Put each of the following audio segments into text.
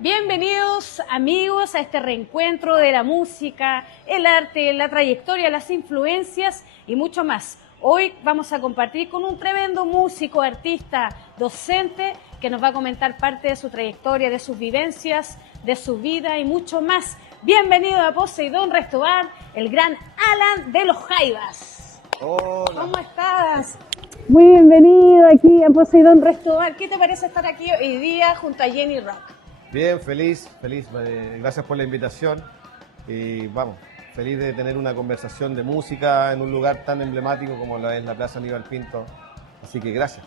Bienvenidos amigos a este reencuentro de la música, el arte, la trayectoria, las influencias y mucho más. Hoy vamos a compartir con un tremendo músico, artista, docente que nos va a comentar parte de su trayectoria, de sus vivencias, de su vida y mucho más. Bienvenido a Poseidón Restaurant, el gran Alan de los Jaivas. Hola. ¿Cómo estás? Muy bienvenido aquí a Poseidón Restaurant. ¿Qué te parece estar aquí hoy día junto a Jenny Rock? Bien, feliz. Gracias por la invitación. Y vamos, feliz de tener una conversación de música en un lugar tan emblemático como lo es la Plaza Aníbal Pinto. Así que gracias.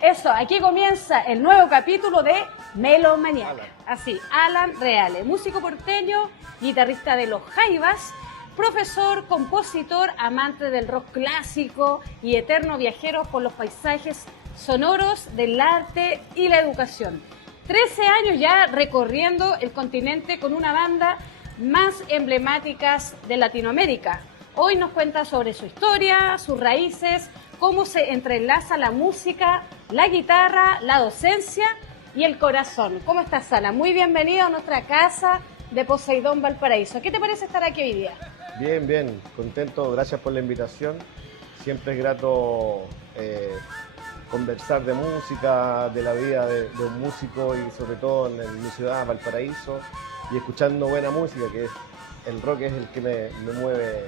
Eso, aquí comienza el nuevo capítulo de Melomaniac. Así, Alan Reale, músico porteño, guitarrista de los Jaivas, profesor, compositor, amante del rock clásico y eterno viajero por los paisajes sonoros del arte y la educación. 13 años ya recorriendo el continente con una banda más emblemáticas de Latinoamérica. Hoy nos cuenta sobre su historia, sus raíces, cómo se entrelaza la música, la guitarra, la docencia y el corazón. ¿Cómo estás, Alan? Muy bienvenido a nuestra casa de Poseidón Valparaíso. ¿Qué te parece estar aquí hoy día? Bien, bien, contento. Gracias por la invitación. Siempre es grato conversar de música, de la vida de un músico y sobre todo en mi ciudad, Valparaíso, y escuchando buena música, que el rock es el que me mueve.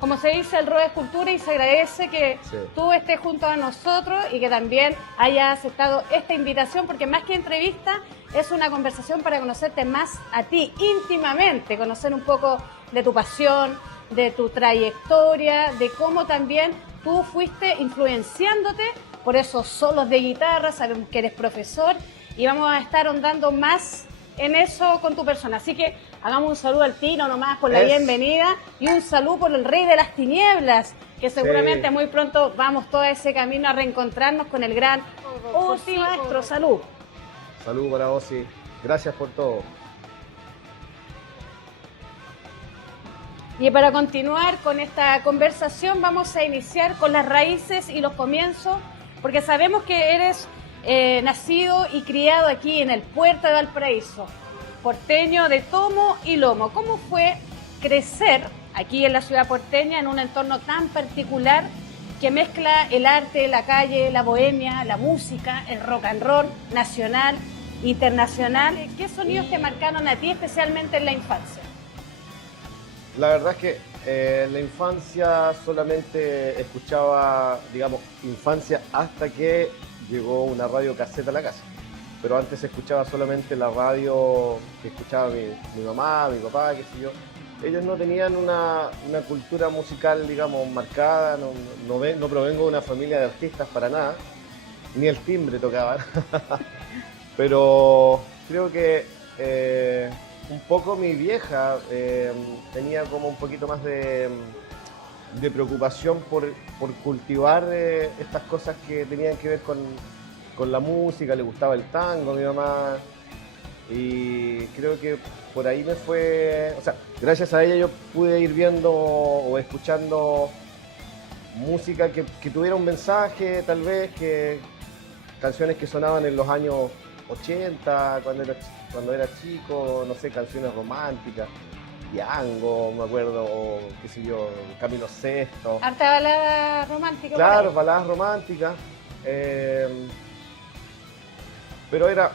Como se dice, el rock es cultura y se agradece que tú estés junto a nosotros y que también hayas aceptado esta invitación, porque más que entrevista es una conversación para conocerte más a ti íntimamente, conocer un poco de tu pasión, de tu trayectoria, de cómo también tú fuiste influenciándote por esos solos de guitarra. Sabemos que eres profesor y vamos a estar ahondando más en eso con tu persona. Así que hagamos un saludo al tiro nomás por la bienvenida y un saludo por el rey de las tinieblas, que seguramente muy pronto vamos todo ese camino a reencontrarnos con el gran Ozzy Maestro. Salud. Salud para Ozzy. Gracias por todo. Y para continuar con esta conversación vamos a iniciar con las raíces y los comienzos, porque sabemos que eres nacido y criado aquí en el puerto de Valparaíso, porteño de tomo y lomo. ¿Cómo fue crecer aquí en la ciudad porteña en un entorno tan particular que mezcla el arte, la calle, la bohemia, la música, el rock and roll nacional, internacional? ¿Qué sonidos te marcaron a ti especialmente en la infancia? La verdad es que en la infancia solamente escuchaba, digamos, infancia hasta que llegó una radio caseta a la casa. Pero antes escuchaba solamente la radio que escuchaba mi mamá, mi papá, qué sé yo. Ellos no tenían una cultura musical, digamos, marcada, no provengo de una familia de artistas para nada, ni el timbre tocaban. Pero creo que un poco mi vieja tenía como un poquito más de preocupación por cultivar estas cosas que tenían que ver con la música. Le gustaba el tango a mi mamá y creo que por ahí me fue, o sea, gracias a ella yo pude ir viendo o escuchando música que tuviera un mensaje, tal vez, que canciones que sonaban en los años 80, cuando era chico, no sé, canciones románticas, Yango, me acuerdo, o qué sé yo, Camino Sexto. Harta balada romántica. Claro, baladas románticas. Pero era,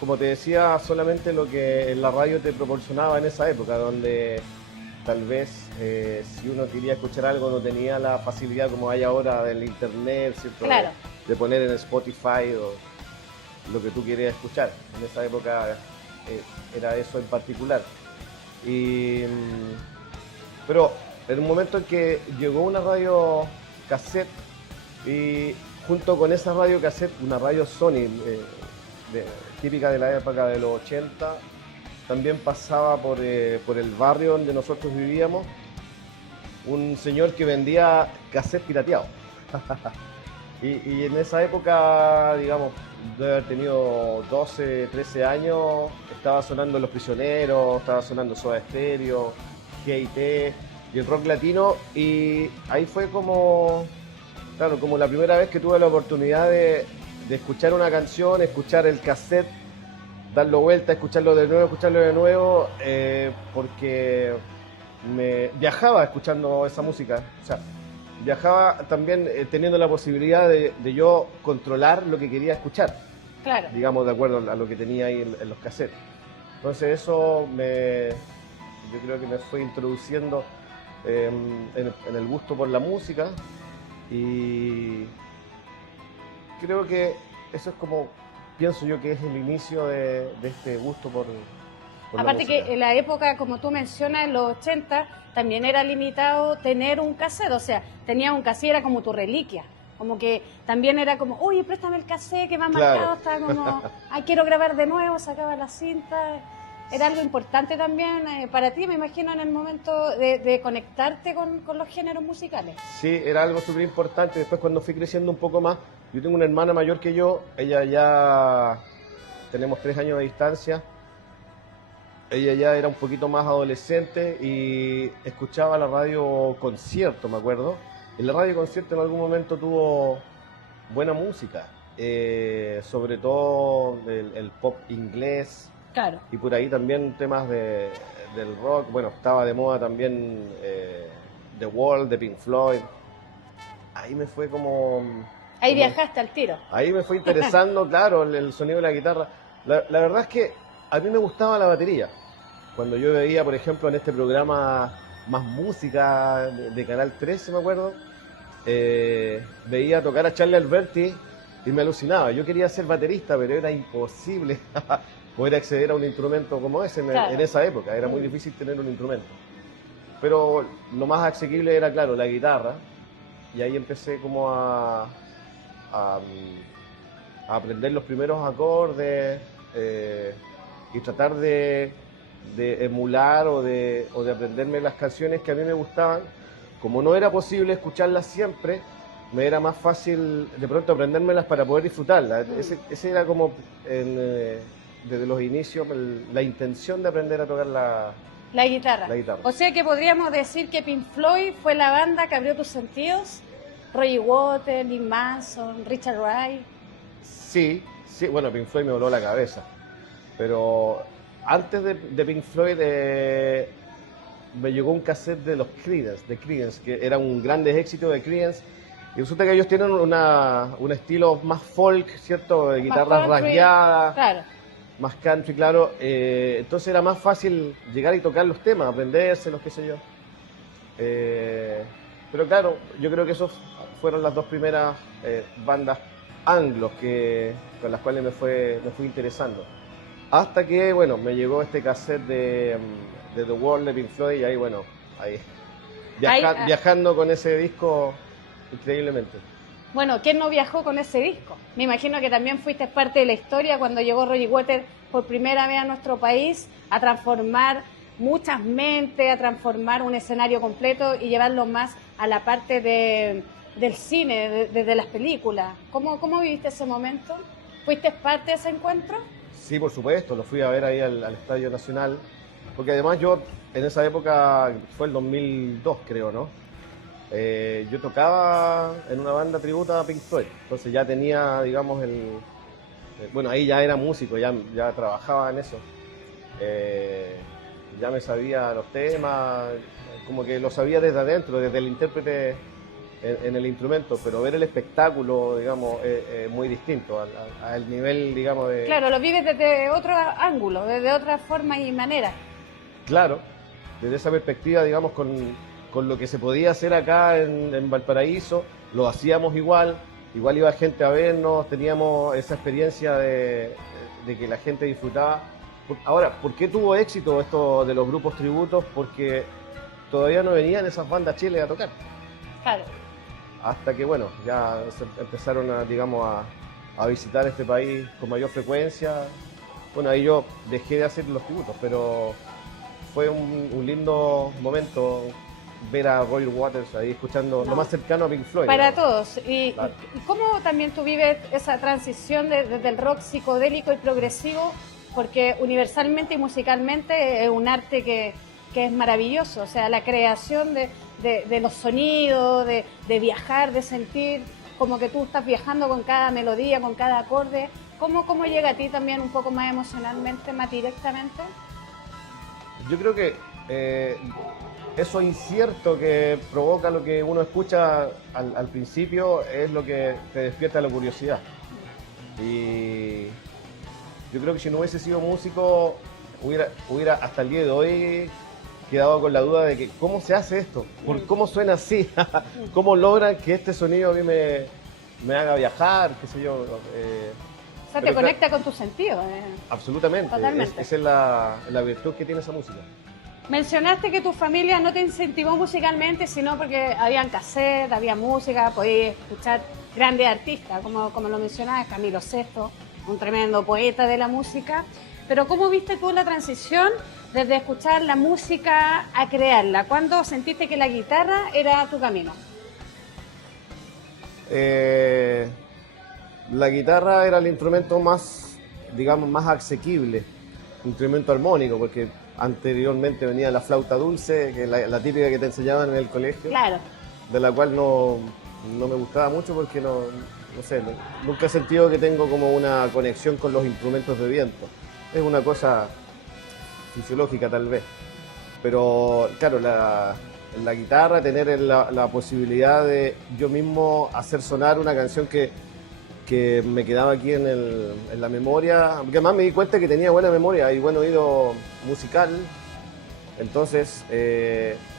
como te decía, solamente lo que la radio te proporcionaba en esa época, donde tal vez si uno quería escuchar algo no tenía la facilidad como hay ahora del internet, ¿cierto? Claro. De poner en Spotify o lo que tú querías escuchar. En esa época era eso en particular. Pero en un momento en que llegó una radio cassette y junto con esa radio cassette, una radio Sony típica de la época de los 80, también pasaba por el barrio donde nosotros vivíamos un señor que vendía cassette pirateado. y en esa época, digamos, de haber tenido 12, 13 años, estaba sonando Los Prisioneros, estaba sonando Soda Stereo, G.I.T. y el rock latino, y ahí fue como, claro, como la primera vez que tuve la oportunidad de escuchar una canción, escuchar el cassette darlo vuelta, escucharlo de nuevo, porque viajaba escuchando esa música. O sea, viajaba también teniendo la posibilidad de yo controlar lo que quería escuchar. Claro. Digamos, de acuerdo a lo que tenía ahí en los cassettes. Entonces yo creo que me fue introduciendo en el gusto por la música, y creo que eso es como, pienso yo que es el inicio de este gusto por Aparte que en la época, como tú mencionas, en los 80, también era limitado tener un cassette, o sea, tenías un cassette, era como tu reliquia. Como que también era como, oye, préstame el cassette que me ha marcado, está como, ay, quiero grabar de nuevo, sacaba la cinta. Era algo importante también para ti, me imagino, en el momento de conectarte con los géneros musicales. Sí, era algo súper importante. Después, cuando fui creciendo un poco más, yo tengo una hermana mayor que yo, ella ya, tenemos 3 años de distancia, ella ya era un poquito más adolescente y escuchaba la radio Concierto, me acuerdo. Y la radio Concierto en algún momento tuvo buena música, sobre todo el pop inglés. Claro. Y por ahí también temas del rock. Bueno, estaba de moda también The Wall, de Pink Floyd. Ahí me fue Ahí viajaste al tiro. Ahí me fue interesando, claro, el sonido de la guitarra. La verdad es que a mí me gustaba la batería. Cuando yo veía, por ejemplo, en este programa Más Música de Canal 13, me acuerdo, veía tocar a Charlie Alberti y me alucinaba. Yo quería ser baterista, pero era imposible poder acceder a un instrumento como ese en esa época. Era muy difícil tener un instrumento. Pero lo más asequible era, claro, la guitarra. Y ahí empecé como a aprender los primeros acordes y tratar de emular o de aprenderme las canciones que a mí me gustaban. Como no era posible escucharlas siempre, me era más fácil de pronto aprendérmelas para poder disfrutarlas. Ese era como, desde los inicios, la intención de aprender a tocar la guitarra. O sea que podríamos decir que Pink Floyd fue la banda que abrió tus sentidos. Roger Waters, Nick Mason, Richard Wright. Sí, bueno, Pink Floyd me voló la cabeza. Pero antes de Pink Floyd me llegó un cassette de los Creedence, que era un grande éxito de Creedence. Y resulta que ellos tienen un estilo más folk, ¿cierto? De guitarras rasgueadas, claro, más country, claro. Entonces era más fácil llegar y tocar los temas, aprendérselos, qué sé yo. Pero claro, yo creo que esos fueron las 2 primeras bandas anglos con las cuales me fui interesando. Hasta que, bueno, me llegó este cassette de The Wall de Pink Floyd, y ahí, bueno, viajando con ese disco increíblemente. Bueno, ¿quién no viajó con ese disco? Me imagino que también fuiste parte de la historia cuando llegó Roger Waters por primera vez a nuestro país a transformar muchas mentes, a transformar un escenario completo y llevarlo más a la parte del cine, de las películas. ¿Cómo viviste ese momento? ¿Fuiste parte de ese encuentro? Sí, por supuesto, lo fui a ver ahí al Estadio Nacional, porque además yo en esa época, fue el 2002 creo, ¿no? Yo tocaba en una banda tributa a Pink Floyd, entonces ya tenía, digamos, bueno, ahí ya era músico, ya trabajaba en eso. Ya me sabía los temas, como que lo sabía desde adentro, desde el intérprete en el instrumento, pero ver el espectáculo, digamos, es muy distinto al nivel, digamos, de... Claro, lo vives desde otro ángulo, desde otra forma y manera. Claro, desde esa perspectiva, digamos, con lo que se podía hacer acá en Valparaíso, lo hacíamos igual iba gente a vernos, teníamos esa experiencia de que la gente disfrutaba. Ahora, ¿por qué tuvo éxito esto de los grupos tributos? Porque todavía no venían esas bandas chiles a tocar. Claro. Hasta que, bueno, ya empezaron a visitar este país con mayor frecuencia. Bueno, ahí yo dejé de hacer los tributos, pero fue un lindo momento ver a Roger Waters ahí escuchando lo más cercano a Pink Floyd. Para todos. ¿Y cómo también tú vives esa transición desde el rock psicodélico y progresivo? Porque universalmente y musicalmente es un arte que es maravilloso. O sea, la creación de los sonidos, de viajar, de sentir como que tú estás viajando con cada melodía, con cada acorde. ¿Cómo llega a ti también un poco más emocionalmente, más directamente? Yo creo que eso incierto que provoca lo que uno escucha al principio es lo que te despierta la curiosidad. Y yo creo que si no hubiese sido músico, hubiera hasta el día de hoy quedado con la duda de que cómo se hace esto, cómo suena así, cómo logran que este sonido a mí me haga viajar, qué sé yo. O sea, te conecta con tus sentidos. Absolutamente. Totalmente. Esa es la virtud que tiene esa música. Mencionaste que tu familia no te incentivó musicalmente, sino porque habían cassette, había música, podías escuchar grandes artistas, como lo mencionabas, Camilo Sesto, un tremendo poeta de la música. Pero ¿cómo viste tú la transición desde escuchar la música a crearla? ¿Cuándo sentiste que la guitarra era tu camino? La guitarra era el instrumento más, digamos, más asequible, instrumento armónico, porque anteriormente venía la flauta dulce, que es la típica que te enseñaban en el colegio, Claro. de la cual no me gustaba mucho porque no sé, nunca he sentido que tengo como una conexión con los instrumentos de viento. Es una cosa fisiológica tal vez, pero claro, la guitarra, tener la posibilidad de yo mismo hacer sonar una canción que me quedaba aquí en la memoria, porque además me di cuenta que tenía buena memoria y buen oído musical, entonces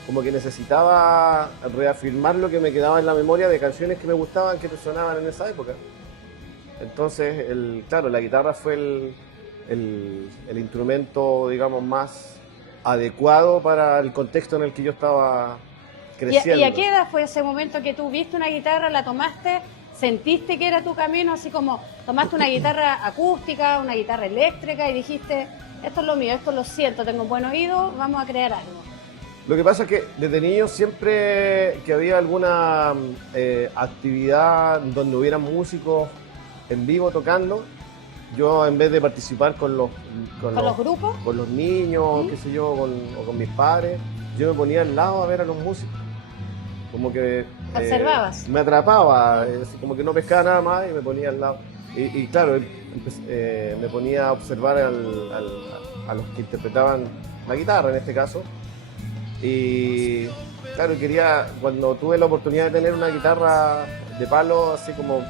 como que necesitaba reafirmar lo que me quedaba en la memoria de canciones que me gustaban, que sonaban en esa época. Entonces, claro, la guitarra fue el instrumento, digamos, más adecuado para el contexto en el que yo estaba creciendo. ¿Y a qué edad fue ese momento que tú viste una guitarra, la tomaste, sentiste que era tu camino, así como tomaste una guitarra acústica, una guitarra eléctrica y dijiste, esto es lo mío, esto lo siento, tengo un buen oído, vamos a crear algo? Lo que pasa es que desde niño siempre que había alguna actividad donde hubieran músicos en vivo tocando, yo en vez de participar con los grupos, con los niños, qué sé yo, o con mis padres, yo me ponía al lado a ver a los músicos. Como que observabas. Me atrapaba, como que no pescaba nada más y me ponía al lado. Y claro, me ponía a observar a los que interpretaban la guitarra en este caso. Y claro, cuando tuve la oportunidad de tener una guitarra de palo, así como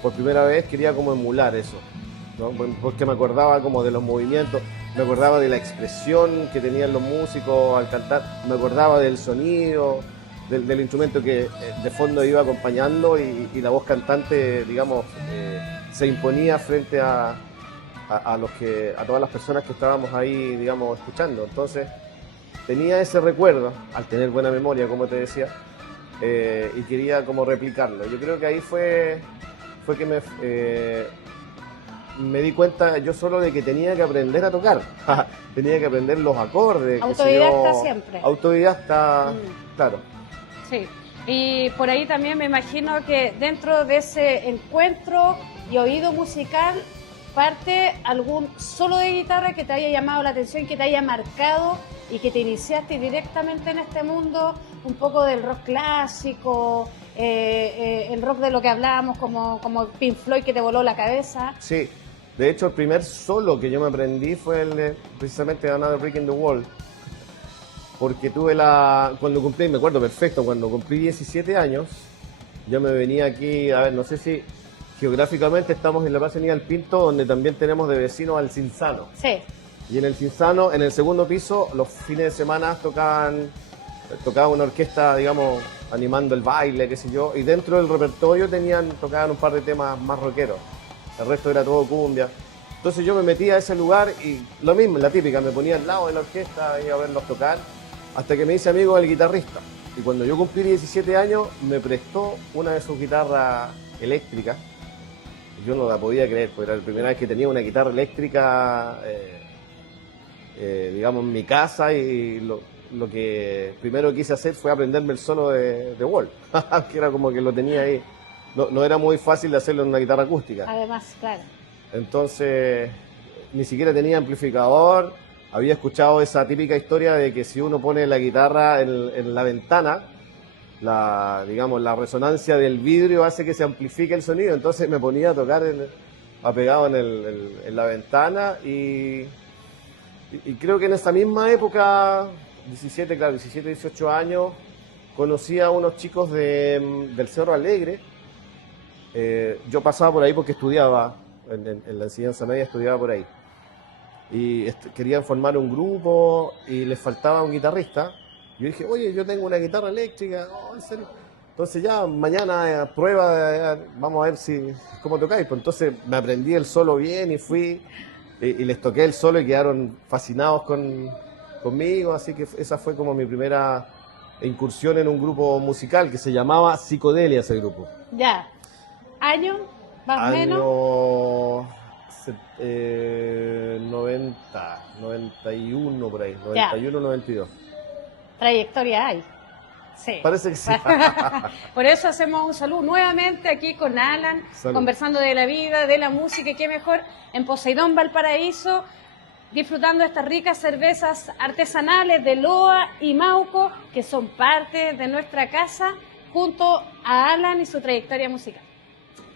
por primera vez, quería como emular eso, ¿no? Porque me acordaba como de los movimientos, me acordaba de la expresión que tenían los músicos al cantar, me acordaba del sonido, del instrumento que de fondo iba acompañando y la voz cantante, digamos, se imponía frente a todas las personas que estábamos ahí, digamos, escuchando. Entonces, tenía ese recuerdo, al tener buena memoria, como te decía, y quería como replicarlo. Yo creo que ahí fue que me di cuenta yo solo de que tenía que aprender a tocar, tenía que aprender los acordes. Autodidacta siempre. Autodidacta, claro. Sí, y por ahí también me imagino que dentro de ese encuentro y oído musical parte algún solo de guitarra que te haya llamado la atención, que te haya marcado y que te iniciaste directamente en este mundo, un poco del rock clásico, el rock de lo que hablábamos, como Pink Floyd, que te voló la cabeza. Sí, de hecho el primer solo que yo me aprendí fue el de precisamente Another Brick in the Wall, porque cuando cumplí, me acuerdo perfecto, cuando cumplí 17 años, yo me venía aquí, a ver, no sé si geográficamente estamos en la Plaza Aníbal Pinto, donde también tenemos de vecino al Cinzano. Sí. Y en el Cinzano, en el segundo piso, los fines de semana tocaba una orquesta, digamos, animando el baile, qué sé yo, y dentro del repertorio tocaban un par de temas más rockeros. El resto era todo cumbia. Entonces yo me metía a ese lugar y lo mismo, la típica, me ponía al lado de la orquesta, iba a verlos tocar, hasta que me hice amigo del guitarrista. Y cuando yo cumplí 17 años, me prestó una de sus guitarras eléctricas. Yo no la podía creer, porque era la primera vez que tenía una guitarra eléctrica, digamos, en mi casa, y lo que primero quise hacer fue aprenderme el solo de Wall, que era como que lo tenía ahí. No era muy fácil de hacerlo en una guitarra acústica. Además, claro. Entonces, ni siquiera tenía amplificador. Había escuchado esa típica historia de que si uno pone la guitarra en la ventana, digamos, la resonancia del vidrio hace que se amplifique el sonido. Entonces me ponía a tocar apegado en la ventana y creo que en esa misma época, 17, 18 años, conocí a unos chicos del Cerro Alegre. Yo pasaba por ahí porque estudiaba, en la enseñanza media estudiaba por ahí. Y querían formar un grupo y les faltaba un guitarrista. Yo dije, oye, yo tengo una guitarra eléctrica, oh, ¿en serio? Entonces ya mañana prueba, vamos a ver cómo tocáis. Pues entonces me aprendí el solo bien y fui y les toqué el solo y quedaron fascinados conmigo. Así que esa fue como mi primera incursión en un grupo musical que se llamaba Psicodelia, ese grupo. Ya. ¿Año? ¿Más o menos? Año 91 por ahí, 91, 92. Trayectoria hay. Sí. Parece que sí. Por eso hacemos un saludo nuevamente aquí con Alan, Salud. Conversando de la vida, de la música, y qué mejor en Poseidón, Valparaíso, disfrutando de estas ricas cervezas artesanales de Loa y Mauco, que son parte de nuestra casa, junto a Alan y su trayectoria musical.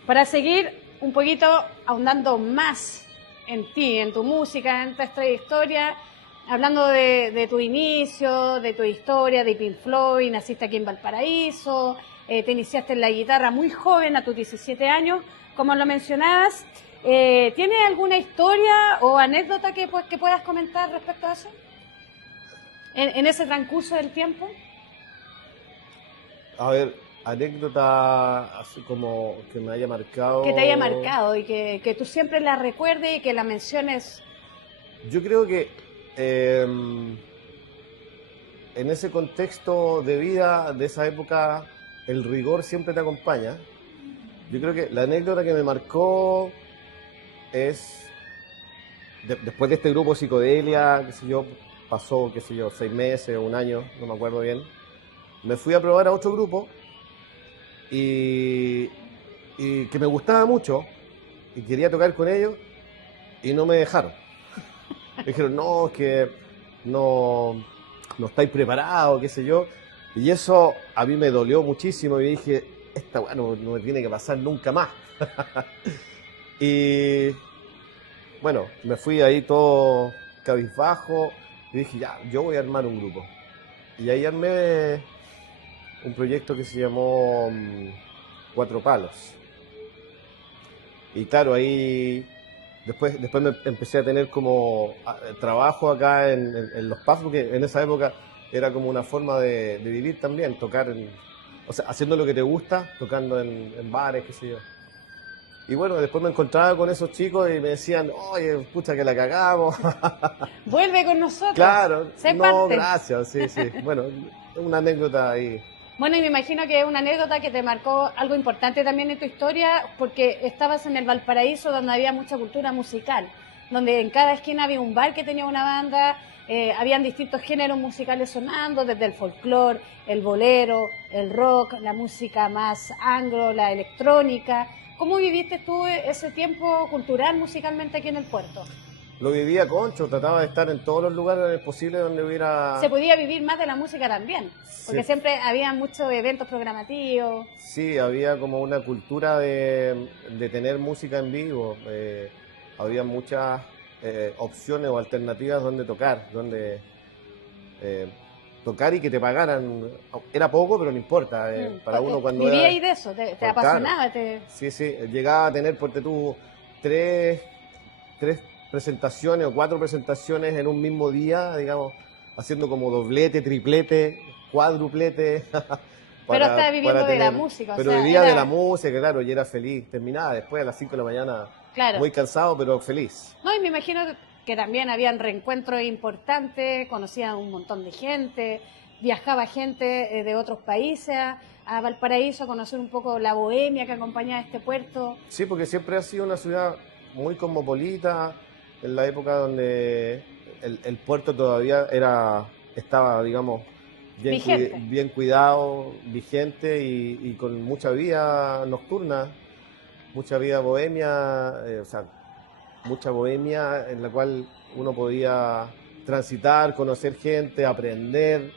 Para seguir un poquito ahondando más en ti, en tu música, en tu trayectoria, hablando de tu inicio, de tu historia, de Pink Floyd, naciste aquí en Valparaíso, te iniciaste en la guitarra muy joven, a tus 17 años, como lo mencionabas. ¿Tienes alguna historia o anécdota que puedas comentar respecto a eso? En ese transcurso del tiempo. A ver, anécdota así como que me haya marcado. Que te haya marcado y que tú siempre la recuerdes y que la menciones. Yo creo que en ese contexto de vida, de esa época, el rigor siempre te acompaña. Yo creo que la anécdota que me marcó es, después de este grupo Psicodelia, qué sé yo, pasó, qué sé yo, 6 meses o un año, no me acuerdo bien, me fui a probar a otro grupo y que me gustaba mucho y quería tocar con ellos y no me dejaron. Me dijeron, no, que no estáis preparados, qué sé yo. Y eso a mí me dolió muchísimo y dije, esta weá no me tiene que pasar nunca más. Y bueno, me fui ahí todo cabizbajo y dije, ya, yo voy a armar un grupo. Y ahí armé un proyecto que se llamó Cuatro Palos. Y claro, ahí después me empecé a tener como trabajo acá en los pubs, porque en esa época era como una forma de vivir también, tocar, o sea, haciendo lo que te gusta, tocando en bares, qué sé yo. Y bueno, después me encontraba con esos chicos y me decían, oye, pucha que la cagamos. Vuelve con nosotros. Claro, Sé no, parte. gracias, sí, sí. Bueno, una anécdota ahí. Bueno, y me imagino que es una anécdota que te marcó algo importante también en tu historia, porque estabas en el Valparaíso, donde había mucha cultura musical, donde en cada esquina había un bar que tenía una banda, habían distintos géneros musicales sonando, desde el folclore, el bolero, el rock, la música más anglo, la electrónica. ¿Cómo viviste tú ese tiempo cultural musicalmente aquí en el puerto? Lo vivía concho, trataba de estar en todos los lugares posibles donde hubiera... Se podía vivir más de la música también, porque Sí. siempre había muchos eventos programativos. Sí, había como una cultura de tener música en vivo. Había muchas opciones o alternativas donde tocar, tocar y que te pagaran. Era poco, pero no importa. Para uno cuando Vivía era... ahí de eso, te Claro. apasionaba. Sí, sí, llegaba a tener, ponte tú, tres presentaciones o 4 presentaciones en un mismo día, digamos, haciendo como doblete, triplete, cuádruplete. Pero estaba viviendo de la música. Pero vivía de la música, claro, y era feliz. Terminaba después a las 5 de la mañana, Claro. muy cansado, pero feliz. No, y me imagino que también habían reencuentros importantes, conocían un montón de gente, viajaba gente de otros países a Valparaíso a conocer un poco la bohemia que acompañaba este puerto. Sí, porque siempre ha sido una ciudad muy cosmopolita, en la época donde el puerto todavía estaba, digamos, Vigente. bien cuidado, vigente y con mucha vida nocturna, mucha vida bohemia, o sea, mucha bohemia en la cual uno podía transitar, conocer gente, aprender.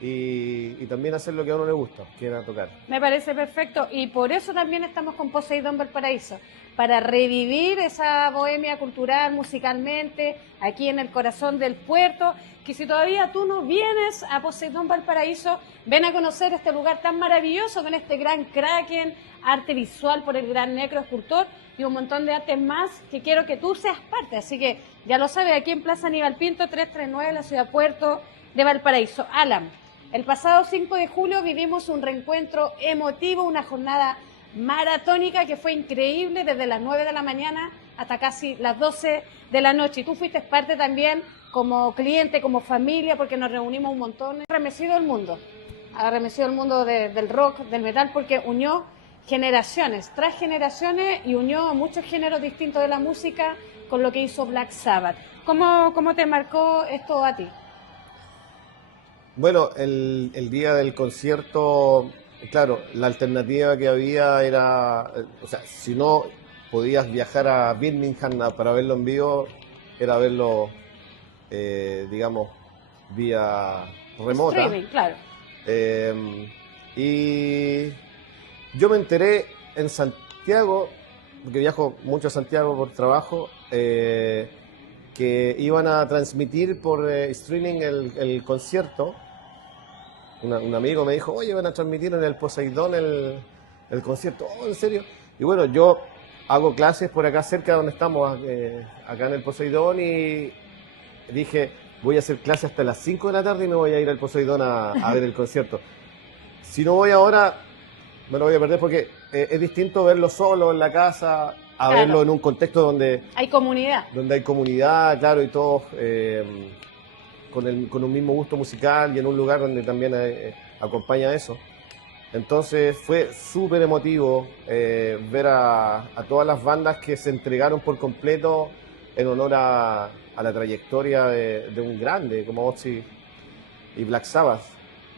y también hacer lo que a uno le gusta, que era tocar. Me parece perfecto y por eso también estamos con Poseidón Valparaíso, para revivir esa bohemia cultural musicalmente aquí en el corazón del puerto, que si todavía tú no vienes a Poseidón Valparaíso, ven a conocer este lugar tan maravilloso con este gran kraken, arte visual por el gran necroescultor y un montón de artes más que quiero que tú seas parte. Así que ya lo sabes, aquí en Plaza Aníbal Pinto 339, la ciudad puerto de Valparaíso. Alan, el pasado 5 de julio vivimos un reencuentro emotivo, una jornada maratónica que fue increíble desde las 9 de la mañana hasta casi las 12 de la noche. Y tú fuiste parte también como cliente, como familia, porque nos reunimos un montón. Ha remecido el mundo del rock, del metal, porque unió generaciones tras generaciones y unió muchos géneros distintos de la música con lo que hizo Black Sabbath. ¿Cómo te marcó esto a ti? Bueno, el día del concierto, claro, la alternativa que había era, o sea, si no podías viajar a Birmingham para verlo en vivo, era verlo, digamos, vía remota. Streaming, claro. Y yo me enteré en Santiago, porque viajo mucho a Santiago por trabajo, que iban a transmitir por streaming el concierto. Un amigo me dijo, oye, van a transmitir en el Poseidón el concierto. Oh, ¿en serio? Y bueno, yo hago clases por acá cerca donde estamos, acá en el Poseidón, y dije, voy a hacer clases hasta las 5 de la tarde y me voy a ir al Poseidón a ver el concierto. Si no voy ahora, me lo voy a perder porque es distinto verlo solo en la casa, a verlo en un contexto donde hay comunidad. Donde hay comunidad, claro, y todos con un mismo gusto musical y en un lugar donde también acompaña eso. Entonces fue súper emotivo ver a todas las bandas que se entregaron por completo en honor a la trayectoria de un grande como Ozzy y Black Sabbath.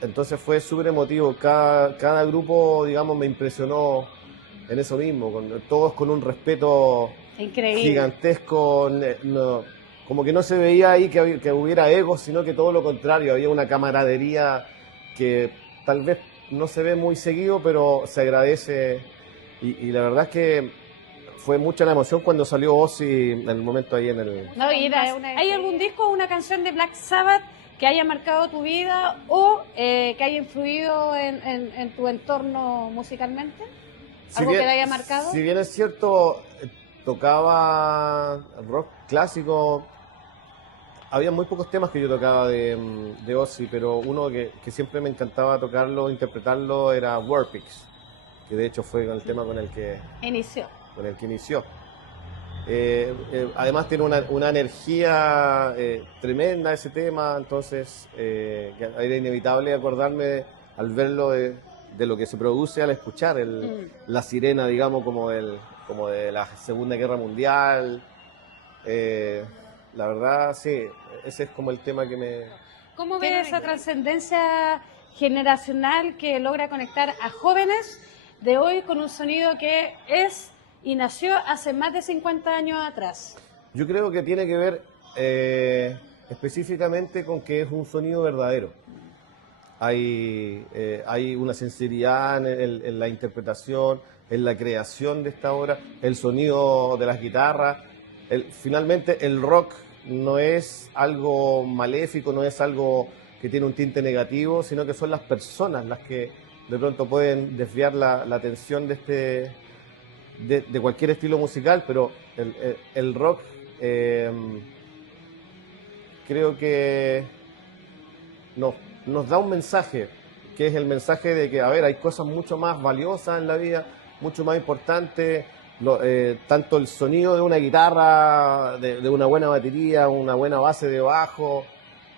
Entonces fue súper emotivo, cada grupo, digamos, me impresionó en eso mismo, todos con un respeto increíble, gigantesco, como que no se veía ahí que hubiera egos, sino que todo lo contrario, había una camaradería que tal vez no se ve muy seguido, pero se agradece, y la verdad es que fue mucha la emoción cuando salió Ozzy en el momento ahí en el... No, ¿hay algún disco o una canción de Black Sabbath que haya marcado tu vida o que haya influido en tu entorno musicalmente? ¿Algo que te haya marcado? Si bien es cierto, tocaba rock clásico, había muy pocos temas que yo tocaba de Ozzy, pero uno que siempre me encantaba tocarlo, interpretarlo, era Warpix, que de hecho fue el tema con el que inició. Además tiene una energía tremenda ese tema, entonces que era inevitable acordarme al verlo de lo que se produce al escuchar la sirena, digamos, como de la Segunda Guerra Mundial. La verdad, sí, ese es como el tema que me... ¿Cómo ves esa trascendencia generacional que logra conectar a jóvenes de hoy con un sonido que es y nació hace más de 50 años atrás? Yo creo que tiene que ver específicamente con que es un sonido verdadero. Hay una sinceridad en la interpretación, en la creación de esta obra, el sonido de las guitarras. Finalmente el rock no es algo maléfico, no es algo que tiene un tinte negativo, sino que son las personas las que de pronto pueden desviar la atención de cualquier estilo musical, pero el rock creo que nos da un mensaje, que es el mensaje de que, a ver, hay cosas mucho más valiosas en la vida, mucho más importantes, tanto el sonido de una guitarra, de una buena batería, una buena base de bajo,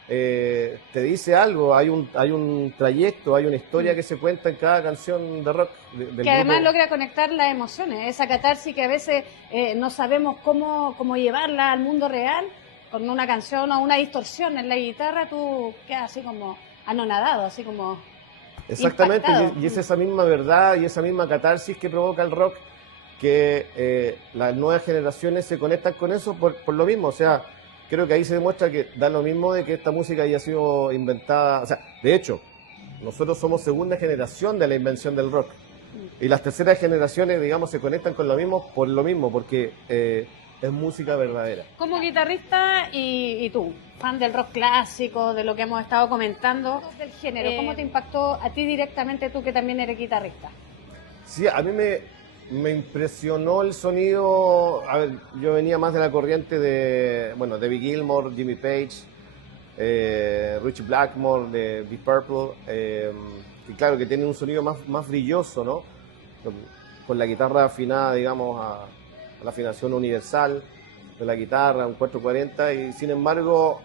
te dice algo, hay un trayecto, hay una historia que se cuenta en cada canción de rock. Que además logra conectar las emociones, esa catarsis que a veces no sabemos cómo llevarla al mundo real, con una canción o una distorsión en la guitarra, tú quedas así como anonadado, así como exactamente, impactado. y es esa misma verdad y esa misma catarsis que provoca el rock, que las nuevas generaciones se conectan con eso por lo mismo, o sea, creo que ahí se demuestra que da lo mismo de que esta música haya sido inventada, o sea, de hecho, nosotros somos segunda generación de la invención del rock. Y las terceras generaciones, digamos, se conectan con lo mismo, porque es música verdadera. Como guitarrista y tú, fan del rock clásico, de lo que hemos estado comentando, del género, ¿cómo te impactó a ti directamente, tú que también eres guitarrista? Sí, a mí me impresionó el sonido. A ver, yo venía más de la corriente de, bueno, David Gilmour, Jimmy Page, Richie Blackmore, de Deep Purple, que claro, que tiene un sonido más brilloso, ¿no? Con la guitarra afinada, digamos, a la afinación universal de la guitarra, un 440, y sin embargo,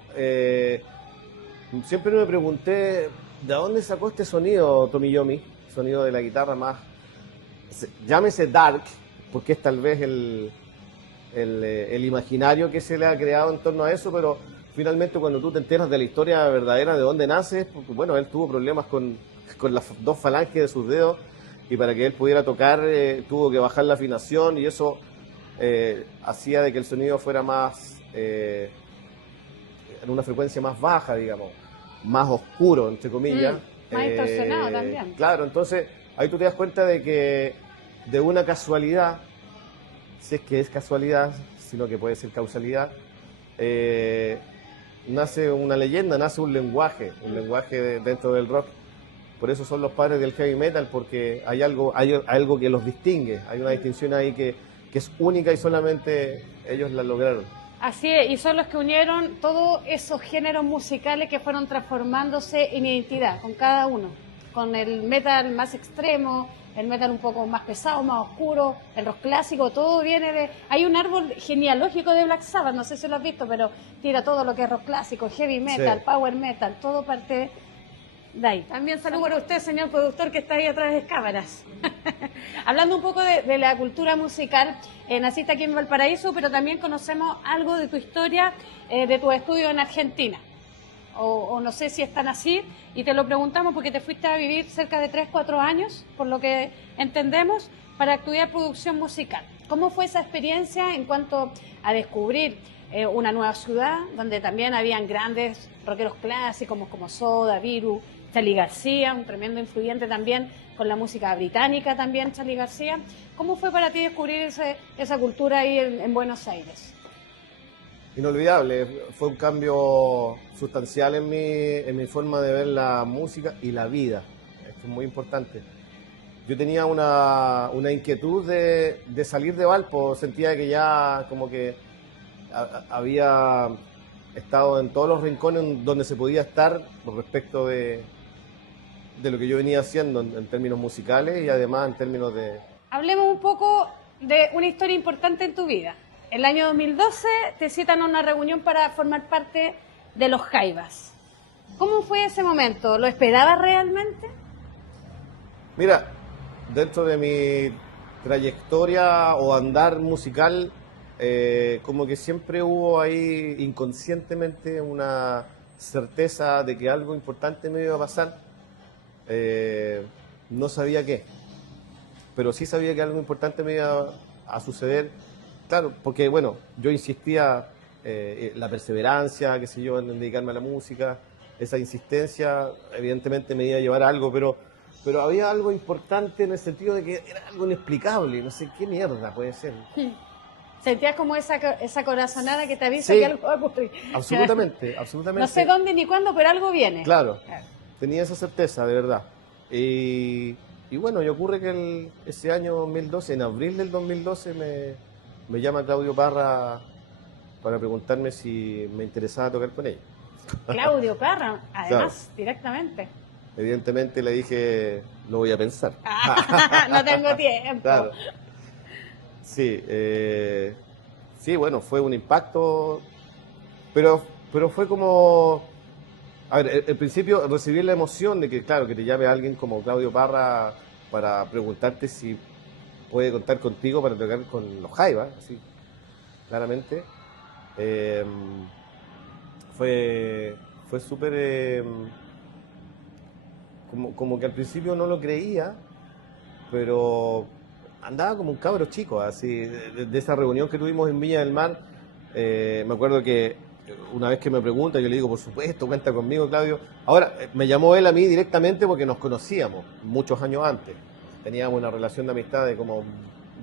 siempre me pregunté, ¿de dónde sacó este sonido Tommy Iommi? Sonido de la guitarra más, llámese dark, porque es tal vez el imaginario que se le ha creado en torno a eso, pero finalmente cuando tú te enteras de la historia verdadera de dónde nace, porque, bueno, él tuvo problemas con las dos falanges de sus dedos, y para que él pudiera tocar tuvo que bajar la afinación, y eso hacía de que el sonido fuera más en una frecuencia más baja, digamos, más oscuro, entre comillas. Más distorsionado también. Claro, entonces ahí tú te das cuenta de que de una casualidad, si es que es casualidad, sino que puede ser causalidad, nace una leyenda, nace un lenguaje dentro del rock. Por eso son los padres del heavy metal, porque hay algo que los distingue, hay una distinción ahí que es única y solamente ellos la lograron. Así es, y son los que unieron todos esos géneros musicales que fueron transformándose en identidad, con cada uno, con el metal más extremo, el metal un poco más pesado, más oscuro, el rock clásico, todo viene de... Hay un árbol genealógico de Black Sabbath, no sé si lo has visto, pero tira todo lo que es rock clásico, heavy metal, sí, power metal, todo parte de ahí. También saludo para usted, señor productor, que está ahí atrás de cámaras. Hablando un poco de la cultura musical, naciste aquí en Valparaíso, pero también conocemos algo de tu historia, de tu estudio en Argentina. O no sé si están así, y te lo preguntamos porque te fuiste a vivir cerca de 3-4 años, por lo que entendemos, para estudiar producción musical. ¿Cómo fue esa experiencia en cuanto a descubrir una nueva ciudad, donde también habían grandes rockeros clásicos como Soda, Virus, Charly García, un tremendo influyente también con la música británica también, Charly García? ¿Cómo fue para ti descubrir esa cultura ahí en Buenos Aires? Inolvidable, fue un cambio sustancial en mi forma de ver la música y la vida. Esto es muy importante. Yo tenía una inquietud de salir de Valpo, sentía que ya como que había estado en todos los rincones donde se podía estar por respecto de lo que yo venía haciendo en términos musicales y además en términos de... Hablemos un poco de una historia importante en tu vida. El año 2012 te citan a una reunión para formar parte de los Jaivas. ¿Cómo fue ese momento? ¿Lo esperabas realmente? Mira, dentro de mi trayectoria o andar musical, como que siempre hubo ahí inconscientemente una certeza de que algo importante me iba a pasar. No sabía qué, pero sí sabía que algo importante me iba a suceder. Claro, porque bueno, yo insistía, la perseverancia, qué sé yo, en dedicarme a la música, esa insistencia evidentemente me iba a llevar a algo, pero había algo importante en el sentido de que era algo inexplicable, no sé qué mierda puede ser. Sentías como esa corazonada que te avisa, sí, que algo va a ocurrir. Absolutamente. No sé dónde ni cuándo, pero algo viene. Claro. Tenía esa certeza, de verdad. Y bueno, y ocurre que ese año 2012, en abril del 2012, me llama Claudio Parra para preguntarme si me interesaba tocar con ella. Claudio Parra, además, claro, directamente. Evidentemente le dije, lo voy a pensar. No tengo tiempo. Claro. Sí, sí, bueno, fue un impacto, pero fue como... A ver, al principio recibí la emoción de que, claro, que te llame alguien como Claudio Parra para preguntarte si puede contar contigo para tocar con los Jaivas, así, claramente. Fue súper... como que al principio no lo creía, pero andaba como un cabro chico, así, de esa reunión que tuvimos en Viña del Mar. Me acuerdo que una vez que me pregunta, yo le digo, por supuesto, cuenta conmigo, Claudio. Ahora, me llamó él a mí directamente porque nos conocíamos muchos años antes. Teníamos una relación de amistad de como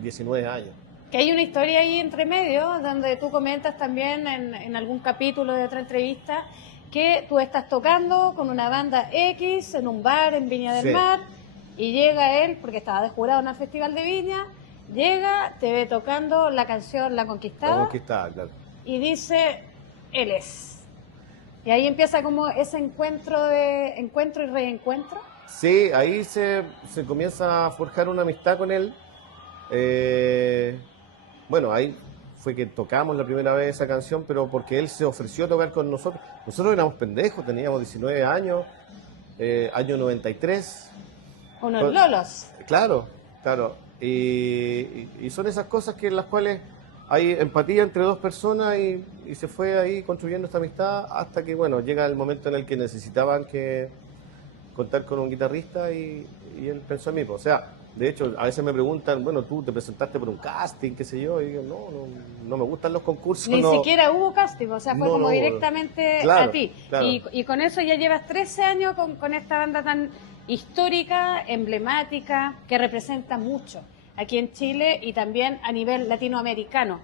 19 años. Que hay una historia ahí entre medio, donde tú comentas también en algún capítulo de otra entrevista, que tú estás tocando con una banda X en un bar en Viña del Sí. Mar, y llega él, porque estaba de jurado en el Festival de Viña, llega, te ve tocando la canción La Conquistada, La conquistada, claro. y dice, él es. Y ahí empieza como ese encuentro y reencuentro. Sí, ahí se comienza a forjar una amistad con él. Bueno, ahí fue que tocamos la primera vez esa canción, pero porque él se ofreció a tocar con nosotros. Nosotros éramos pendejos, teníamos 19 años, año 93. Unos Pues, lolos. claro, claro. Y son esas cosas que en las cuales hay empatía entre dos personas y se fue ahí construyendo esta amistad hasta que, bueno, llega el momento en el que necesitaban que contar con un guitarrista y él pensó en mí. Pues. O sea, de hecho, a veces me preguntan, bueno, tú te presentaste por un casting, qué sé yo, y digo, no me gustan los concursos. Ni no. siquiera hubo casting, o sea, fue No, como no, directamente claro, a ti. claro. Y con eso ya llevas 13 años con esta banda tan histórica, emblemática, que representa mucho aquí en Chile y también a nivel latinoamericano.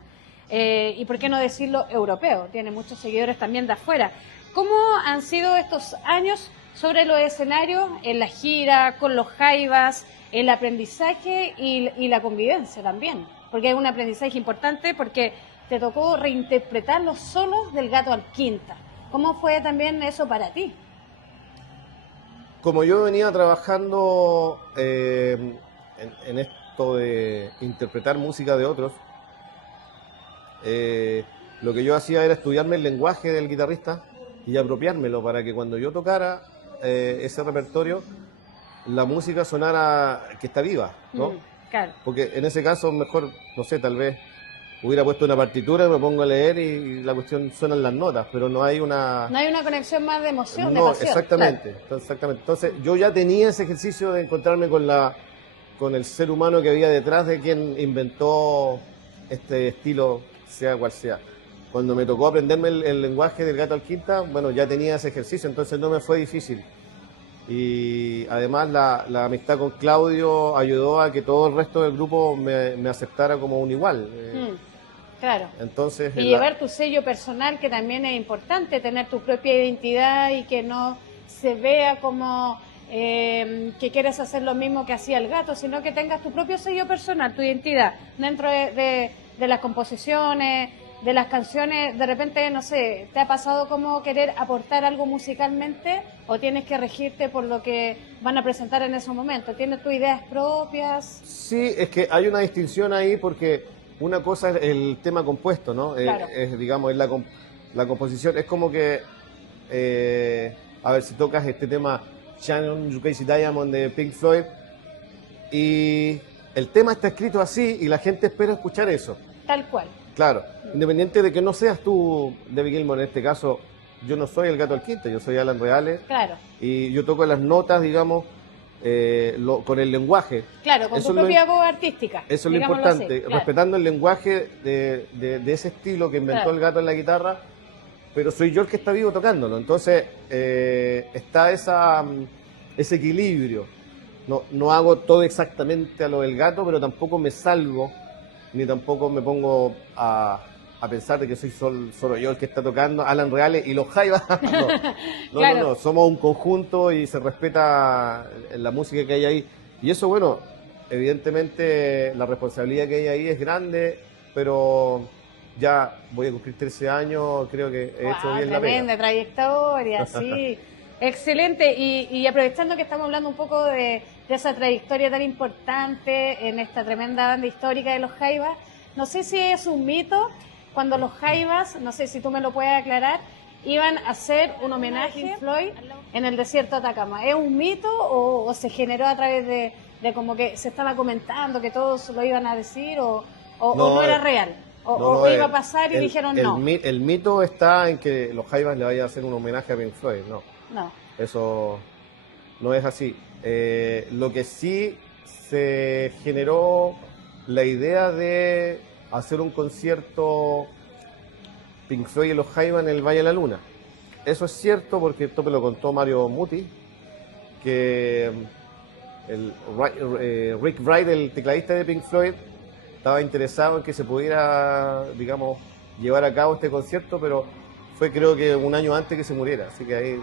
Y por qué no decirlo europeo, tiene muchos seguidores también de afuera. ¿Cómo han sido estos años sobre los escenarios, en la gira, con los jaivas, el aprendizaje y la convivencia también? Porque es un aprendizaje importante porque te tocó reinterpretar los solos del Gato Alquinta. ¿Cómo fue también eso para ti? Como yo venía trabajando en esto de interpretar música de otros, lo que yo hacía era estudiarme el lenguaje del guitarrista y apropiármelo para que cuando yo tocara ese repertorio, la música sonara que está viva, ¿no? Claro. Porque en ese caso mejor, no sé, tal vez hubiera puesto una partitura, me pongo a leer y la cuestión suenan las notas, pero no hay una... No hay una conexión más de emoción, de No, pasión. exactamente, Claro. entonces, exactamente. Entonces yo ya tenía ese ejercicio de encontrarme con el ser humano que había detrás de quien inventó este estilo, sea cual sea. Cuando me tocó aprenderme el lenguaje del Gato Alquinta, bueno, ya tenía ese ejercicio, entonces no me fue difícil. Y además la amistad con Claudio ayudó a que todo el resto del grupo me aceptara como un igual. Claro. Entonces, Y llevar tu sello personal, que también es importante, tener tu propia identidad y que no se vea como que quieres hacer lo mismo que hacía el gato, sino que tengas tu propio sello personal, tu identidad, dentro de las composiciones, de las canciones. De repente, no sé, ¿te ha pasado como querer aportar algo musicalmente o tienes que regirte por lo que van a presentar en ese momento? ¿Tienes tus ideas propias? Sí, es que hay una distinción ahí porque una cosa es el tema compuesto, ¿no? Claro. Digamos, es la composición. Es como que, a ver, si tocas este tema Shannon, You Crazy Diamond de Pink Floyd, y el tema está escrito así y la gente espera escuchar eso. Tal cual. Claro, independiente de que no seas tú, David Gilmour, en este caso, yo no soy el Gato Alquinta, yo soy Alan Reales. Claro. Y yo toco las notas, digamos, con el lenguaje. Claro, con tu propia voz artística. Eso es lo digámoslo importante, así, claro. respetando el lenguaje de ese estilo que inventó Claro. el gato en la guitarra, pero soy yo el que está vivo tocándolo. Entonces, está ese equilibrio. No hago todo exactamente a lo del gato, pero tampoco me salgo, ni tampoco me pongo a pensar de que soy solo yo el que está tocando, Alan Reales y los Jaivas. Claro. No, somos un conjunto y se respeta la música que hay ahí. Y eso, bueno, evidentemente la responsabilidad que hay ahí es grande, pero ya voy a cumplir 13 años, creo que he hecho bien la pega. Tremenda trayectoria, sí. Excelente. Y aprovechando que estamos hablando un poco de esa trayectoria tan importante en esta tremenda banda histórica de los Jaivas, no sé si es un mito cuando los Jaivas, no sé si tú me lo puedes aclarar, iban a hacer un homenaje a Floyd en el desierto de Atacama. ¿Es un mito o se generó a través de como que se estaba comentando que todos lo iban a decir o no era real? ¿O iba a pasar y dijeron no? El mito está en que los Jaivas le vayan a hacer un homenaje a Pink Floyd, no. No. Eso no es así. Lo que sí se generó la idea de hacer un concierto Pink Floyd y los Jaivas en el Valle de la Luna. Eso es cierto porque esto me lo contó Mario Muti, que Rick Wright, el tecladista de Pink Floyd, estaba interesado en que se pudiera, digamos, llevar a cabo este concierto, pero fue creo que un año antes que se muriera, así que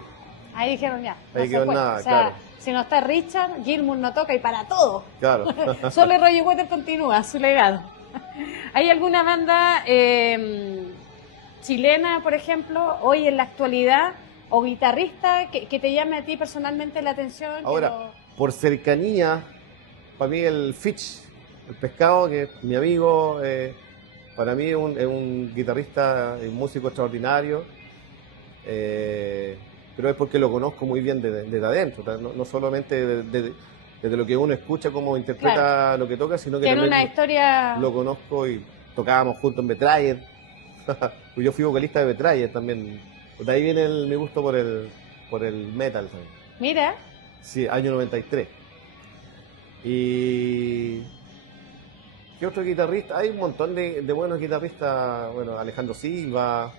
ahí dijeron ya, no ahí se quedó puede. nada, o sea, claro. si no está Richard, Gilmour no toca y para todo. Claro. Solo Roger Waters continúa su legado. ¿Hay alguna banda chilena, por ejemplo, hoy en la actualidad, o guitarrista que te llame a ti personalmente la atención? Ahora, por cercanía, para mí el Fitch, el Pescado, que es mi amigo, para mí es un guitarrista y músico extraordinario, pero es porque lo conozco muy bien desde adentro, no solamente desde lo que uno escucha, cómo interpreta Claro. lo que toca, sino que Tiene también una historia... lo conozco y tocábamos juntos en Betrayer. Yo fui vocalista de Betrayer también. De ahí viene mi gusto por el metal también. Mira. Sí, año 93. Y... ¿qué otro guitarrista? Hay un montón de buenos guitarristas. Bueno, Alejandro Silva,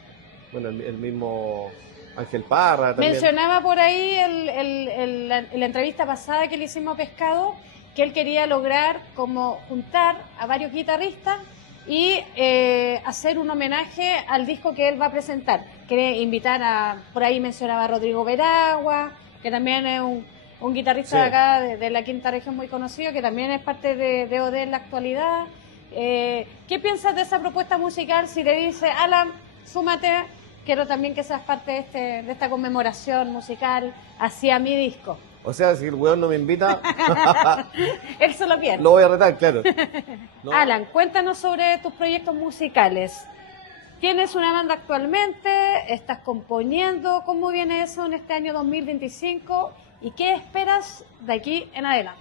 bueno, el mismo Ángel Parra también. Mencionaba por ahí en la entrevista pasada que le hicimos a Pescado que él quería lograr como juntar a varios guitarristas y hacer un homenaje al disco que él va a presentar. Quiere invitar por ahí mencionaba a Rodrigo Veragua, que también es un guitarrista Sí. de acá, de la quinta región muy conocido, que también es parte de OD en la actualidad. ¿Qué piensas de esa propuesta musical si le dice, Alan, súmate, quiero también que seas parte de esta conmemoración musical hacia mi disco? O sea, si el weón no me invita, Él se lo pierde. lo voy a retar, claro. No. Alan, cuéntanos sobre tus proyectos musicales. ¿Tienes una banda actualmente? ¿Estás componiendo? ¿Cómo viene eso en este año 2025? ¿Y qué esperas de aquí en adelante?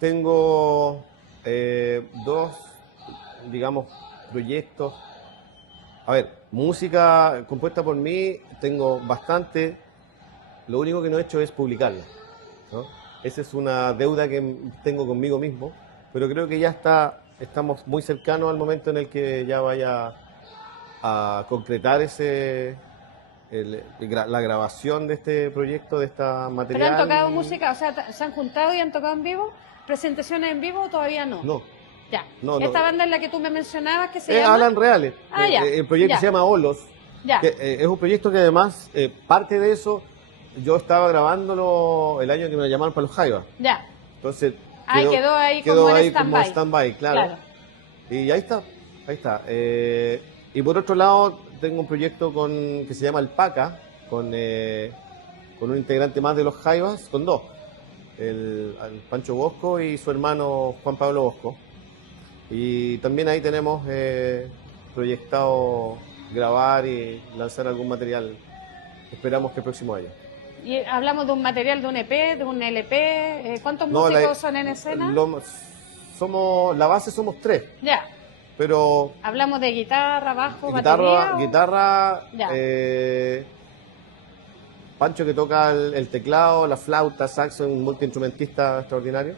Tengo dos, digamos, proyectos. A ver, música compuesta por mí, tengo bastante. Lo único que no he hecho es publicarla, ¿no? Esa es una deuda que tengo conmigo mismo, pero creo que ya estamos muy cercanos al momento en el que ya vaya a concretar la grabación de este proyecto, de esta material. ¿Pero han tocado música? O sea, ¿se han juntado y han tocado en vivo? ¿Presentaciones en vivo o todavía no? No. Ya. No, Esta no. banda en la que tú me mencionabas, que se llama... Alan Reales. Ah, ya. El proyecto Ya. se llama Olos. Ya. Que, es un proyecto que además, parte de eso, yo estaba grabándolo el año que me llamaron para los Jaivas. Ya. Entonces Quedó ahí como en stand-by. stand-by, claro. Y ahí está, ahí está. Y por otro lado, tengo un proyecto que se llama Alpaca, con un integrante más de los Jaivas, con dos. Al Pancho Bosco y su hermano Juan Pablo Bosco. Y también ahí tenemos proyectado grabar y lanzar algún material. Esperamos que el próximo año. Y hablamos de un material, de un EP, de un LP. ¿Cuántos músicos son en escena? La base somos 3, Ya. pero Hablamos de guitarra, bajo, batería. guitarra, Ya. Pancho que toca el teclado, la flauta, saxo, un multiinstrumentista extraordinario.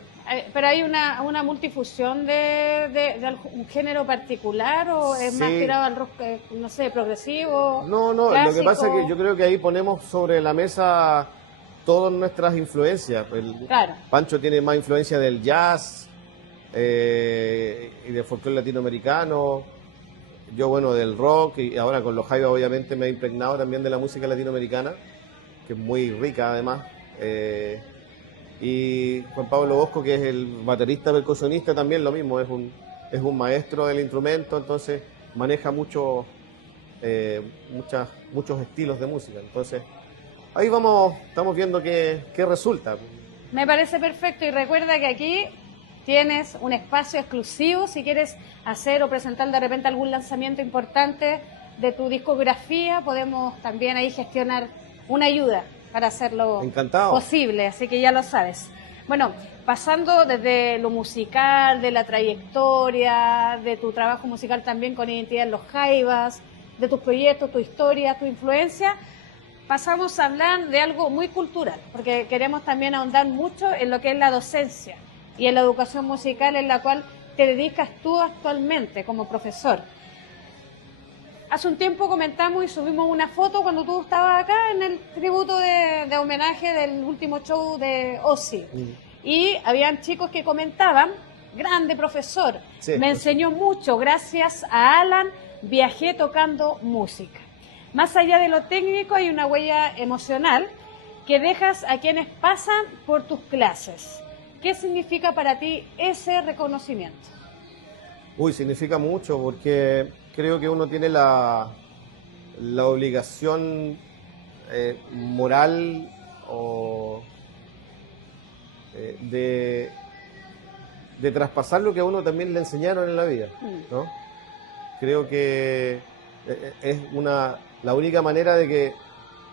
¿Pero hay una multifusión de algún género particular o es más Sí. tirado al rock, no sé, progresivo? No, lo clásico? que pasa es que yo creo que ahí ponemos sobre la mesa todas nuestras influencias. Claro. Pancho tiene más influencia del jazz y del folclore latinoamericano. Yo, bueno, del rock, y ahora con los Jaivas obviamente me he impregnado también de la música latinoamericana, que es muy rica además. Y Juan Pablo Bosco, que es el baterista percusionista, también lo mismo, es un maestro del instrumento, entonces maneja muchos estilos de música. Entonces, ahí estamos viendo qué resulta. Me parece perfecto y recuerda que aquí tienes un espacio exclusivo si quieres hacer o presentar de repente algún lanzamiento importante de tu discografía, podemos también ahí gestionar una ayuda para hacerlo Encantado. posible, así que ya lo sabes. Bueno, pasando desde lo musical, de la trayectoria, de tu trabajo musical también con Identidad en los Jaivas, de tus proyectos, tu historia, tu influencia, pasamos a hablar de algo muy cultural, porque queremos también ahondar mucho en lo que es la docencia y en la educación musical en la cual te dedicas tú actualmente como profesor. hace un tiempo comentamos y subimos una foto cuando tú estabas acá en el tributo de homenaje del último show de Ozzy. Y habían chicos que comentaban, grande profesor, Sí, me enseñó mucho, gracias a Alan viajé tocando música. Más allá de lo técnico hay una huella emocional que dejas a quienes pasan por tus clases. ¿Qué significa para ti ese reconocimiento? Uy, significa mucho porque creo que uno tiene la obligación moral o de traspasar lo que a uno también le enseñaron en la vida, ¿no? Creo que es la única manera de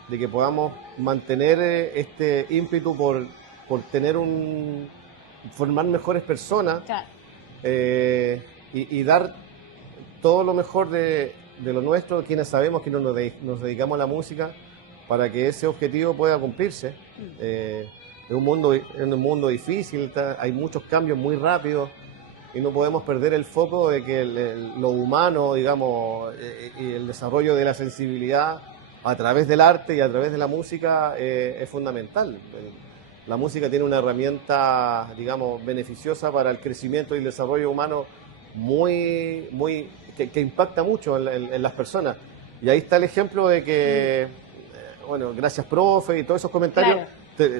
que podamos mantener este ímpetu por formar mejores personas. Claro. Y dar todo lo mejor de lo nuestro, quienes sabemos que nos dedicamos a la música, para que ese objetivo pueda cumplirse. Es un mundo difícil, hay muchos cambios muy rápidos y no podemos perder el foco de que lo humano, digamos, y el desarrollo de la sensibilidad a través del arte y a través de la música es fundamental. La música tiene una herramienta, digamos, beneficiosa para el crecimiento y el desarrollo humano que impacta mucho en las personas. Y ahí está el ejemplo de que, bueno, gracias profe y todos esos comentarios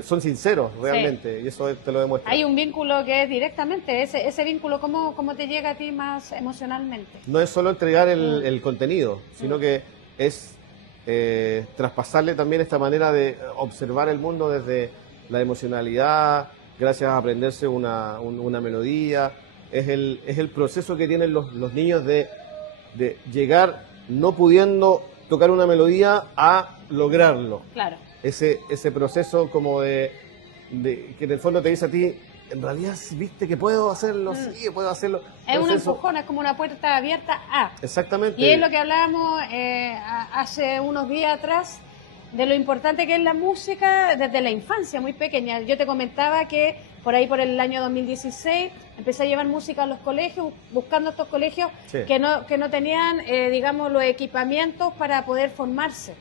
son sinceros realmente, y eso te lo demuestra. Hay un vínculo que es directamente, ese vínculo, ¿cómo te llega a ti más emocionalmente? No es solo entregar el contenido, sino que es traspasarle también esta manera de observar el mundo desde la emocionalidad, gracias a aprenderse una melodía. Es el proceso que tienen los niños de llegar no pudiendo tocar una melodía a lograrlo. Claro. Ese proceso como de que en el fondo te dice a ti, en realidad viste que puedo hacerlo, sí, puedo hacerlo. Es un empujón, es como una puerta abierta a. Exactamente. Y es lo que hablábamos hace unos días atrás, de lo importante que es la música desde la infancia, muy pequeña. Yo te comentaba que por ahí, por el año 2016, empecé a llevar música a los colegios, buscando estos colegios que no tenían, digamos, los equipamientos para poder formarse.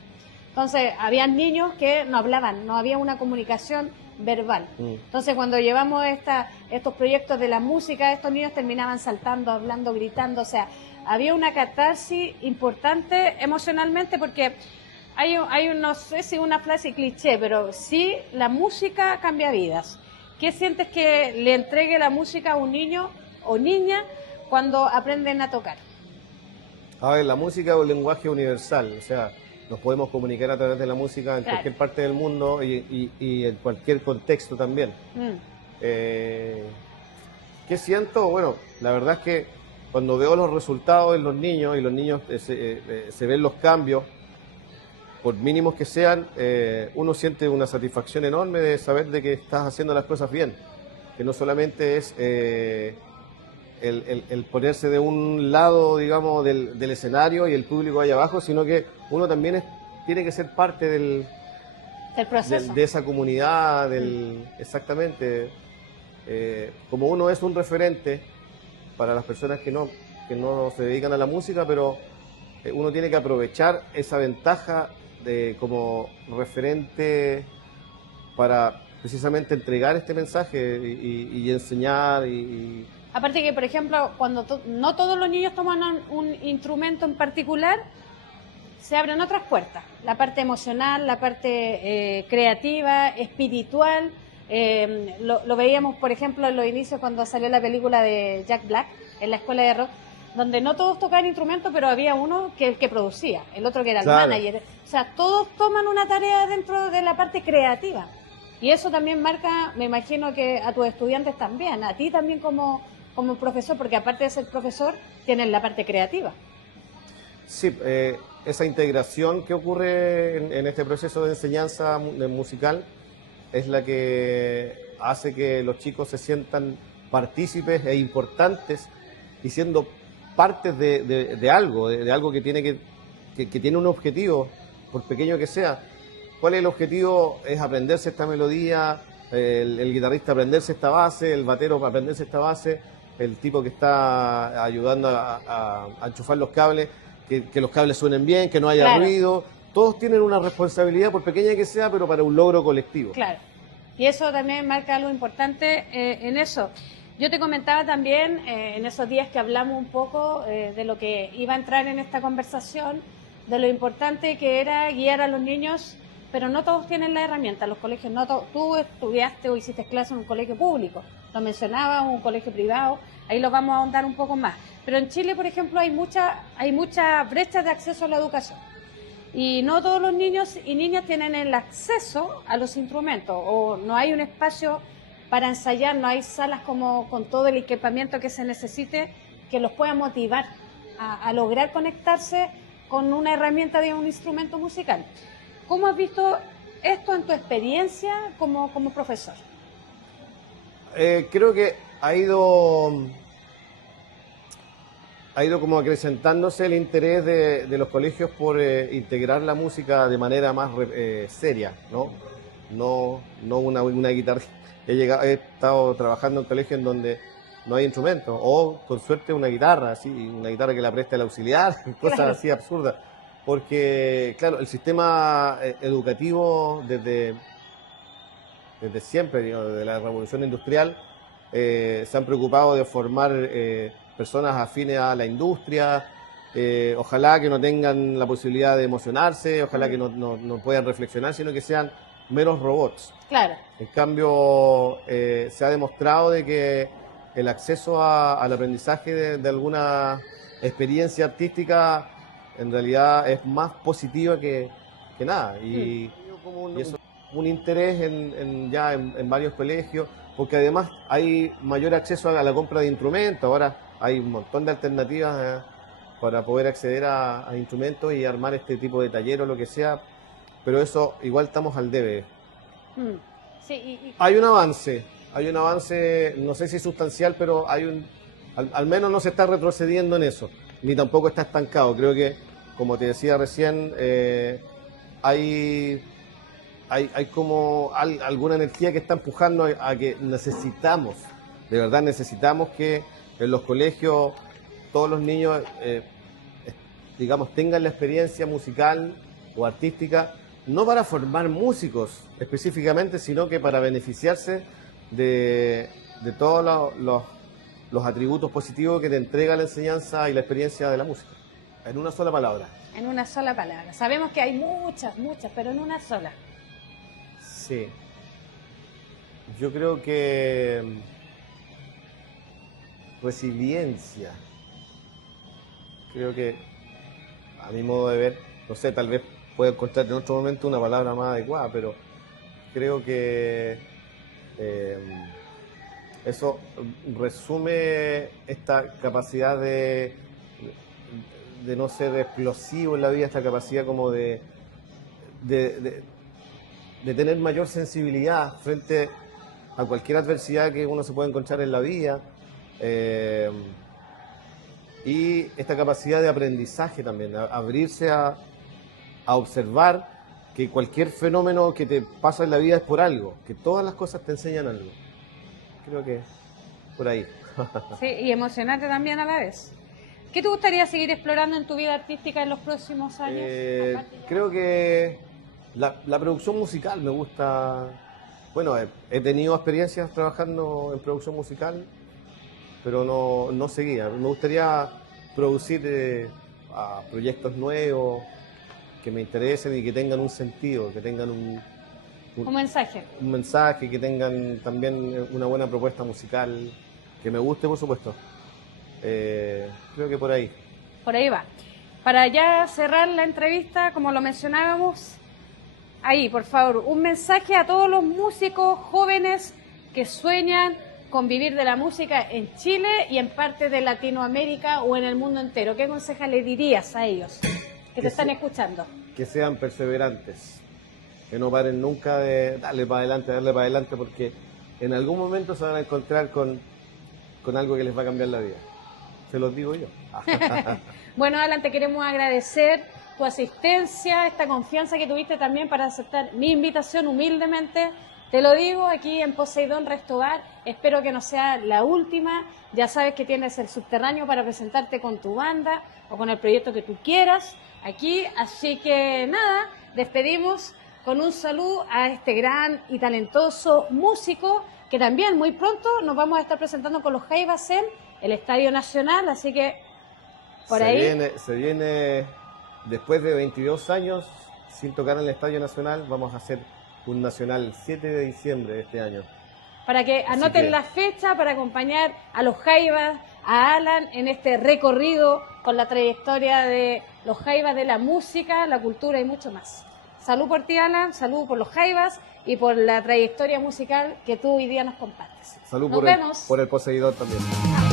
Entonces, habían niños que no hablaban, no había una comunicación verbal. Entonces, cuando llevamos estos proyectos de la música, estos niños terminaban saltando, hablando, gritando. O sea, había una catarsis importante emocionalmente porque no sé si una frase cliché, pero sí, la música cambia vidas. ¿Qué sientes que le entregue la música a un niño o niña cuando aprenden a tocar? A ver, la música es un lenguaje universal, o sea, nos podemos comunicar a través de la música en cualquier parte del mundo y en cualquier contexto también. ¿Qué siento? Bueno, la verdad es que cuando veo los resultados en los niños y los niños se ven los cambios, por mínimos que sean, uno siente una satisfacción enorme de saber de que estás haciendo las cosas bien, que no solamente es el ponerse de un lado, digamos, del escenario y el público allá abajo, sino que uno también tiene que ser parte del proceso, de esa comunidad, exactamente. Como uno es un referente para las personas que no se dedican a la música, pero uno tiene que aprovechar esa ventaja como referente para precisamente entregar este mensaje y enseñar Aparte que, por ejemplo, cuando no todos los niños toman un instrumento en particular, se abren otras puertas. La parte emocional, la parte creativa, espiritual. Lo veíamos, por ejemplo, en los inicios cuando salió la película de Jack Black, en la escuela de rock, donde no todos tocaban instrumentos, pero había uno que producía, el otro que era el manager. O sea, todos toman una tarea dentro de la parte creativa. Y eso también marca, me imagino que a tus estudiantes también, a ti también como profesor, porque aparte de ser profesor, tienes la parte creativa. Sí, esa integración que ocurre en este proceso de enseñanza musical es la que hace que los chicos se sientan partícipes e importantes y siendo partes de algo que tiene un objetivo, por pequeño que sea. ¿Cuál es el objetivo? Es aprenderse esta melodía, el guitarrista aprenderse esta base, el batero aprenderse esta base, el tipo que está ayudando a enchufar los cables. que los cables suenen bien, que no haya Claro. ruido. Todos tienen una responsabilidad, por pequeña que sea, pero para un logro colectivo. Claro. Y eso también marca algo importante en eso. Yo te comentaba también en esos días que hablamos un poco de lo que iba a entrar en esta conversación, de lo importante que era guiar a los niños, pero no todos tienen la herramienta. Los colegios, tú estudiaste o hiciste clase en un colegio público, lo mencionaba, un colegio privado, ahí lo vamos a ahondar un poco más. Pero en Chile, por ejemplo, hay muchas brechas de acceso a la educación. Y no todos los niños y niñas tienen el acceso a los instrumentos, o no hay un espacio para ensayar, no hay salas como con todo el equipamiento que se necesite que los pueda motivar a lograr conectarse con una herramienta de un instrumento musical. ¿Cómo has visto esto en tu experiencia como profesor? Creo que ha ido como acrecentándose el interés de los colegios por integrar la música de manera más seria, ¿no? No una guitarra. He estado trabajando en colegios en donde no hay instrumentos, o con suerte una guitarra, así, una guitarra que la preste el auxiliar, cosas Claro. así absurdas. Porque, claro, el sistema educativo desde siempre, digamos, desde la revolución industrial, se han preocupado de formar personas afines a la industria, ojalá que no tengan la posibilidad de emocionarse, ojalá que no puedan reflexionar, sino que sean meros robots. Claro. En cambio, se ha demostrado de que el acceso al aprendizaje de alguna experiencia artística en realidad es más positiva que nada. Y eso, un interés en varios colegios, porque además hay mayor acceso a la compra de instrumentos. Ahora hay un montón de alternativas para poder acceder a instrumentos y armar este tipo de taller o lo que sea, pero eso igual estamos al debe. Sí, Hay un avance, no sé si sustancial, pero al menos no se está retrocediendo en eso, ni tampoco está estancado. Creo que, como te decía recién, hay como alguna energía que está empujando a que necesitamos, de verdad necesitamos que en los colegios todos los niños, digamos, tengan la experiencia musical o artística, no para formar músicos específicamente, sino que para beneficiarse de todos los atributos positivos que te entrega la enseñanza y la experiencia de la música. En una sola palabra. En una sola palabra. Sabemos que hay muchas, pero en una sola. Sí. Yo creo que resiliencia. Creo que, a mi modo de ver, no sé, tal vez pueda encontrar en otro momento una palabra más adecuada, pero creo que eso resume esta capacidad de no ser explosivo en la vida, esta capacidad como de tener mayor sensibilidad frente a cualquier adversidad que uno se pueda encontrar en la vida, y esta capacidad de aprendizaje también, abrirse a observar que cualquier fenómeno que te pasa en la vida es por algo, que todas las cosas te enseñan algo. Creo que por ahí. Sí, y emocionante también a la vez. ¿Qué te gustaría seguir explorando en tu vida artística en los próximos años? Creo que la producción musical me gusta. Bueno, he tenido experiencias trabajando en producción musical, pero no seguía. Me gustaría producir proyectos nuevos que me interesen y que tengan un sentido, que tengan un mensaje. Un mensaje, que tengan también una buena propuesta musical, que me guste, por supuesto. Creo que por ahí. Por ahí va. Para ya cerrar la entrevista, como lo mencionábamos, ahí, por favor, un mensaje a todos los músicos jóvenes que sueñan con vivir de la música en Chile y en parte de Latinoamérica o en el mundo entero. ¿Qué conseja le dirías a ellos que te están escuchando? Que sean perseverantes, que no paren nunca de darle para adelante, porque en algún momento se van a encontrar con algo que les va a cambiar la vida. Se los digo yo. Bueno, Alan, te queremos agradecer tu asistencia, esta confianza que tuviste también para aceptar mi invitación humildemente Te lo digo aquí en Poseidón Restobar, espero que no sea la última. Ya sabes que tienes el subterráneo para presentarte con tu banda o con el proyecto que tú quieras aquí. Así que nada, despedimos con un saludo a este gran y talentoso músico que también muy pronto nos vamos a estar presentando con los Jaivas en el Estadio Nacional. Así que por ahí... Se viene después de 22 años sin tocar en el Estadio Nacional, vamos a hacer un Nacional el 7 de diciembre de este año. Para que anoten la fecha para acompañar a los Jaivas, a Alan en este recorrido con la trayectoria de los Jaivas, de la música, la cultura y mucho más. Salud por ti, Alan, salud por los Jaivas y por la trayectoria musical que tú hoy día nos compartes. Salud Nos vemos. por el Poseidón también.